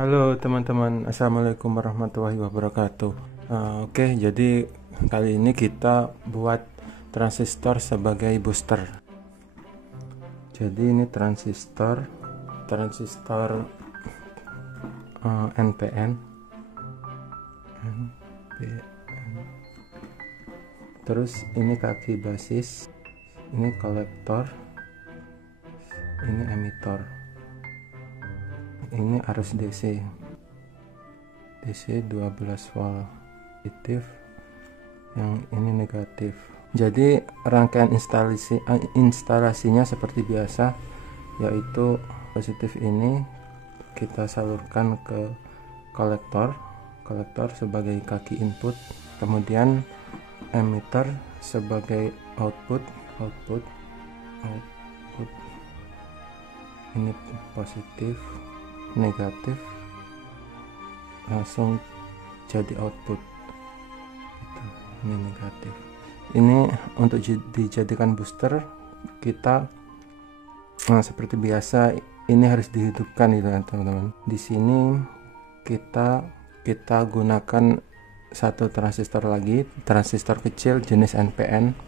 Halo teman-teman, Assalamualaikum warahmatullahi wabarakatuh. Oke, jadi kali ini kita buat transistor sebagai booster. Jadi ini transistor NPN. Terus ini kaki basis, ini kolektor, ini emitor. Ini arus DC 12 volt positif, yang ini negatif. Jadi rangkaian instalasinya seperti biasa, yaitu positif ini kita salurkan ke kolektor sebagai kaki input, kemudian emitter sebagai output. Ini positif, negatif, langsung jadi output gitu. Ini negatif. Ini untuk dijadikan booster kita seperti biasa ini harus dihidupkan gitu kan teman-teman. Di sini kita gunakan satu transistor lagi, transistor kecil jenis NPN.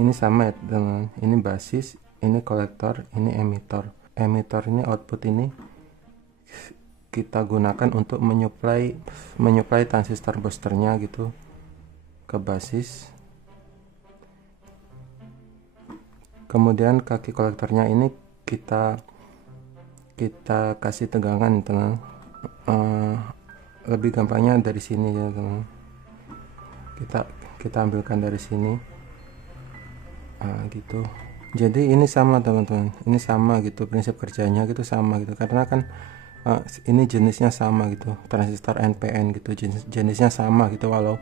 Ini sama ya teman-teman. Ini basis, ini kolektor, ini emitor. Emitor ini output, ini kita gunakan untuk menyuplai transistor boosternya gitu ke basis. Kemudian kaki kolektornya ini kita kasih tegangan teman. Lebih gampangnya dari sini ya teman. Kita ambilkan dari sini gitu. Jadi ini sama teman-teman, ini sama gitu, prinsip kerjanya gitu sama gitu, karena kan ini jenisnya sama gitu, transistor NPN gitu, jenisnya sama gitu, walau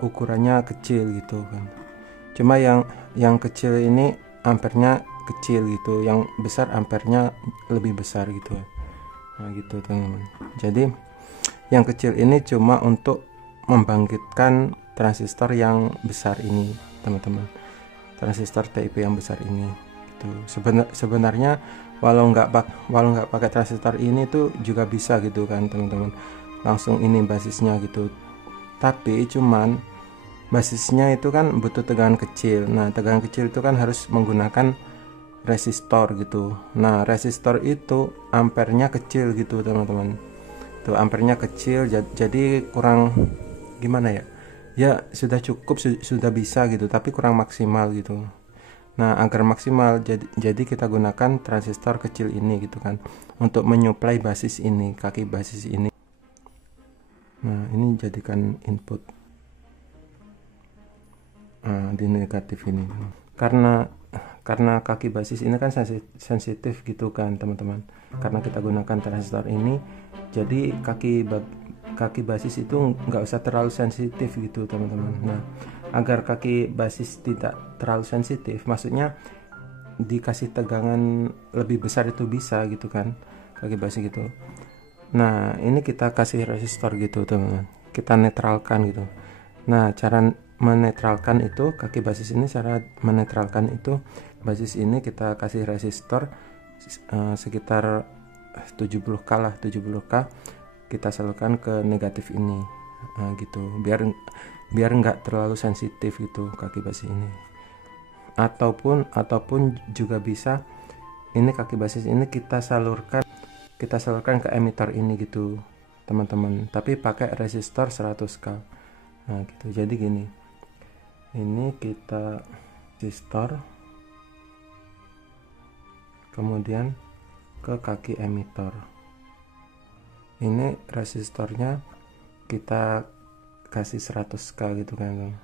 ukurannya kecil gitu kan. Cuma yang kecil ini ampernya kecil gitu, yang besar ampernya lebih besar gitu. Nah gitu teman-teman. Jadi yang kecil ini cuma untuk membangkitkan transistor yang besar ini teman-teman. Transistor TIP yang besar ini gitu. Sebenarnya walau nggak pakai transistor ini tuh juga bisa gitu kan teman-teman, langsung ini basisnya gitu, tapi cuman basisnya itu kan butuh tegangan kecil. Nah tegangan kecil itu kan harus menggunakan resistor gitu. Nah resistor itu ampernya kecil gitu teman-teman, tuh ampernya kecil, jadi kurang gimana ya, sudah cukup, sudah bisa gitu, tapi kurang maksimal gitu. Nah agar maksimal jadi kita gunakan transistor kecil ini gitu kan, untuk menyuplai basis ini, kaki basis ini. Nah ini jadikan input di negatif ini, karena kaki basis ini kan sensitif gitu kan teman-teman, karena kita gunakan transistor ini, jadi kaki basis itu nggak usah terlalu sensitif gitu teman-teman. Nah agar kaki basis tidak terlalu sensitif, maksudnya dikasih tegangan lebih besar itu bisa gitu kan kaki basis gitu. Nah ini kita kasih resistor gitu teman-teman, kita netralkan gitu. Nah cara menetralkan itu kaki basis ini, cara menetralkan itu basis ini kita kasih resistor sekitar 70k lah, 70k kita salurkan ke negatif ini gitu, biar nggak terlalu sensitif gitu kaki basis ini. Ataupun juga bisa ini kaki basis ini kita salurkan ke emitter ini gitu teman-teman, tapi pakai resistor 100k. Nah gitu, jadi gini, ini kita resistor kemudian ke kaki emitter. Ini resistornya kita kasih 100k gitu kan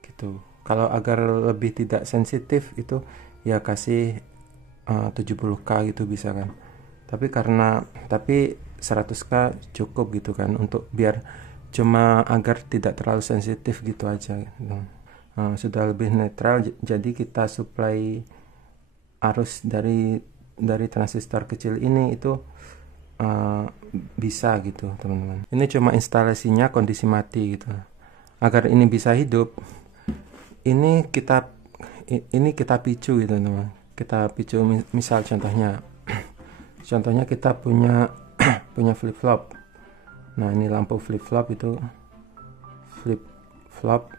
gitu. Kalau agar lebih tidak sensitif itu ya kasih 70k gitu bisa kan, tapi 100k cukup gitu kan, untuk biar cuma agar tidak terlalu sensitif gitu aja gitu. Sudah lebih netral, jadi kita supply arus dari transistor kecil ini itu bisa gitu teman-teman. Ini cuma instalasinya kondisi mati gitu. Agar ini bisa hidup, ini kita picu gitu teman. Kita picu, misal contohnya contohnya kita punya punya flip flop. Nah ini lampu flip flop, itu flip flop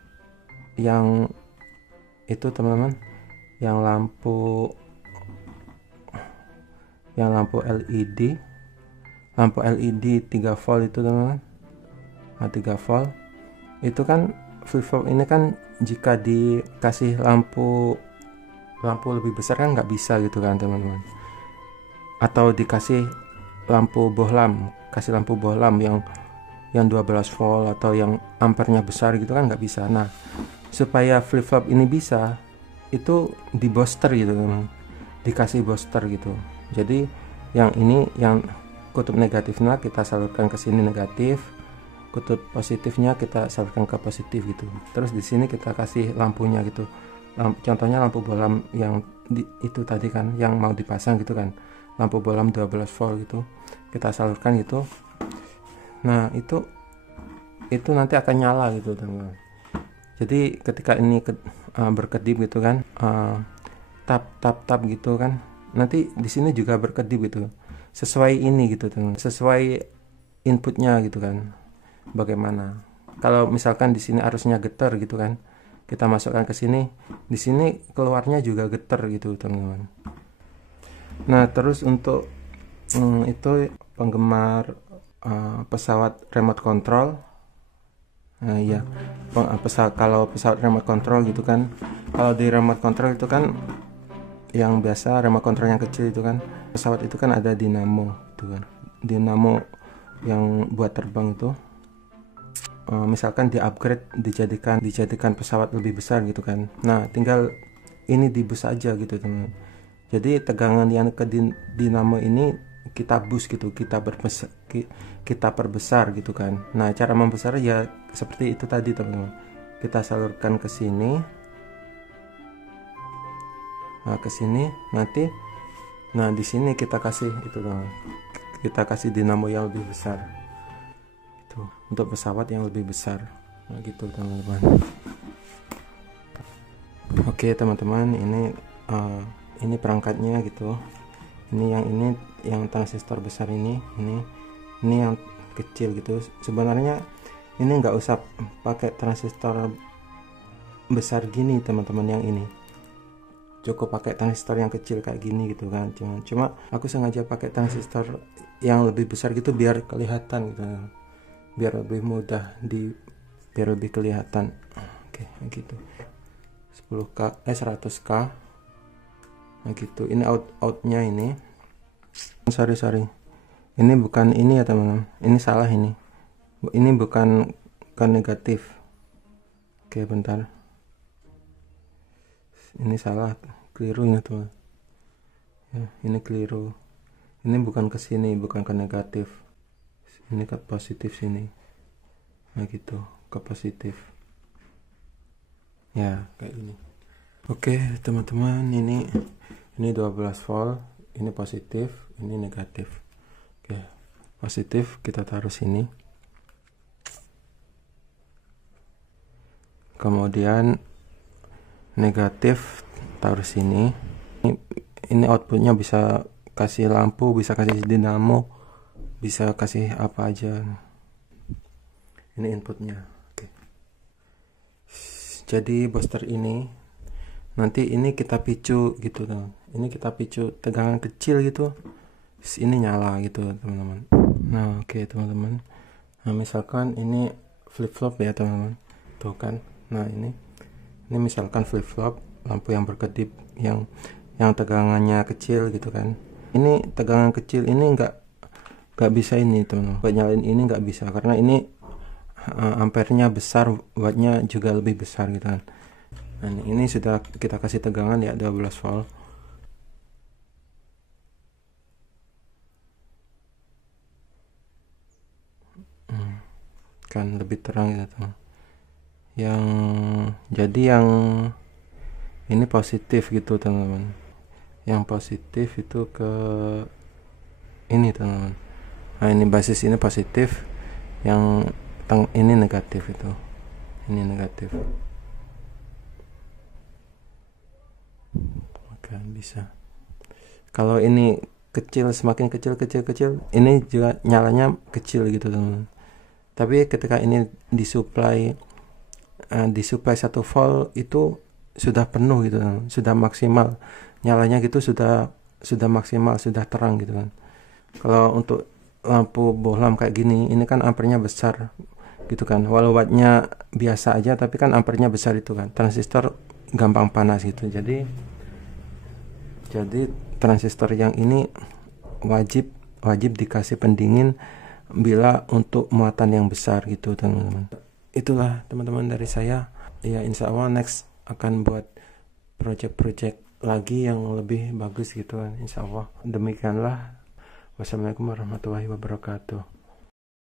yang itu teman-teman, yang lampu LED, lampu LED 3 volt itu teman-teman. Nah 3 volt itu kan flip flop ini kan jika dikasih lampu lebih besar kan nggak bisa gitu kan teman-teman, atau dikasih lampu bohlam, kasih lampu bohlam yang 12 volt atau yang ampernya besar gitu kan nggak bisa. Nah supaya flip flop ini bisa, itu di booster gitu teman, dikasih booster gitu. Jadi yang ini, yang kutub negatifnya kita salurkan ke sini negatif, kutub positifnya kita salurkan ke positif gitu. Terus di sini kita kasih lampunya gitu. Contohnya lampu bohlam yang itu tadi kan yang mau dipasang gitu kan, lampu bohlam 12 volt gitu, kita salurkan gitu. Nah itu nanti akan nyala gitu teman-teman. Jadi ketika ini berkedip gitu kan, tap gitu kan, nanti di sini juga berkedip gitu, sesuai ini gitu teman-teman, sesuai inputnya gitu kan. Bagaimana kalau misalkan di sini arusnya getar gitu kan, kita masukkan ke sini, di sini keluarnya juga getar gitu teman-teman. Nah terus untuk itu penggemar pesawat remote control. Nah iya, kalau pesawat remote control gitu kan, kalau di remote control itu kan yang biasa remote control yang kecil itu kan, pesawat itu kan ada dinamo gitu kan, dinamo yang buat terbang itu. Misalkan di upgrade dijadikan pesawat lebih besar gitu kan. Nah tinggal ini dibus aja gitu teman. Jadi tegangan yang ke dinamo ini kita boost gitu, kita perbesar gitu kan. Nah cara membesar ya seperti itu tadi teman-teman, kita salurkan ke sini, nah ke sini nanti. Nah di sini kita kasih itu teman, kita kasih dinamo yang lebih besar itu untuk pesawat yang lebih besar. Nah gitu teman-teman. Oke teman-teman, ini perangkatnya gitu. Ini yang transistor besar ini yang kecil gitu. Sebenarnya ini nggak usah pakai transistor besar gini teman-teman, yang ini cukup pakai transistor yang kecil kayak gini gitu kan. Cuma aku sengaja pakai transistor yang lebih besar gitu biar kelihatan gitu, biar lebih mudah biar lebih kelihatan. Oke gitu, 10K 100K. Nah gitu, ini outnya ini. Sorry ini bukan ini ya teman-teman, ini salah, ini bukan negatif. Oke bentar, ini salah, keliru ini teman ya, ini keliru, ini bukan ke sini, bukan ke negatif, ini ke positif sini. Nah gitu, ke positif ya kayak gini. Oke teman-teman, ini 12 volt, ini positif, ini negatif. Oke, positif kita taruh sini, kemudian negatif taruh sini. Ini outputnya bisa kasih lampu, bisa kasih dinamo, bisa kasih apa aja. Ini inputnya. Oke. Jadi booster ini nanti ini kita picu gitu teman, ini kita picu tegangan kecil gitu, ini nyala gitu teman-teman. Nah oke teman-teman, nah misalkan ini flip flop ya teman-teman, tuh kan. Nah ini misalkan flip flop, lampu yang berkedip yang tegangannya kecil gitu kan. Ini tegangan kecil ini nggak bisa ini teman-teman, buat nyalain ini nggak bisa karena ini ampernya besar, wattnya juga lebih besar gitu kan. Nah ini sudah kita kasih tegangan ya 12 volt. Kan lebih terang gitu teman. Jadi yang ini positif gitu teman-teman, yang positif itu ke ini teman-teman. Nah ini basis ini positif, yang ini negatif, itu ini negatif. Oke bisa. Kalau ini kecil, semakin kecil, ini juga nyalanya kecil gitu teman-teman. Tapi ketika ini disuplai 1 volt itu sudah penuh gitu kan, sudah maksimal nyalanya gitu, sudah maksimal, sudah terang gitu kan. Kalau untuk lampu bohlam kayak gini, ini kan ampernya besar gitu kan, walau wattnya biasa aja tapi kan ampernya besar itu kan, transistor gampang panas gitu. Jadi transistor yang ini wajib dikasih pendingin bila untuk muatan yang besar gitu teman-teman. Itulah teman-teman dari saya ya, insya Allah next akan buat project lagi yang lebih bagus gitu kan, insya Allah. Demikianlah, wassalamualaikum warahmatullahi wabarakatuh.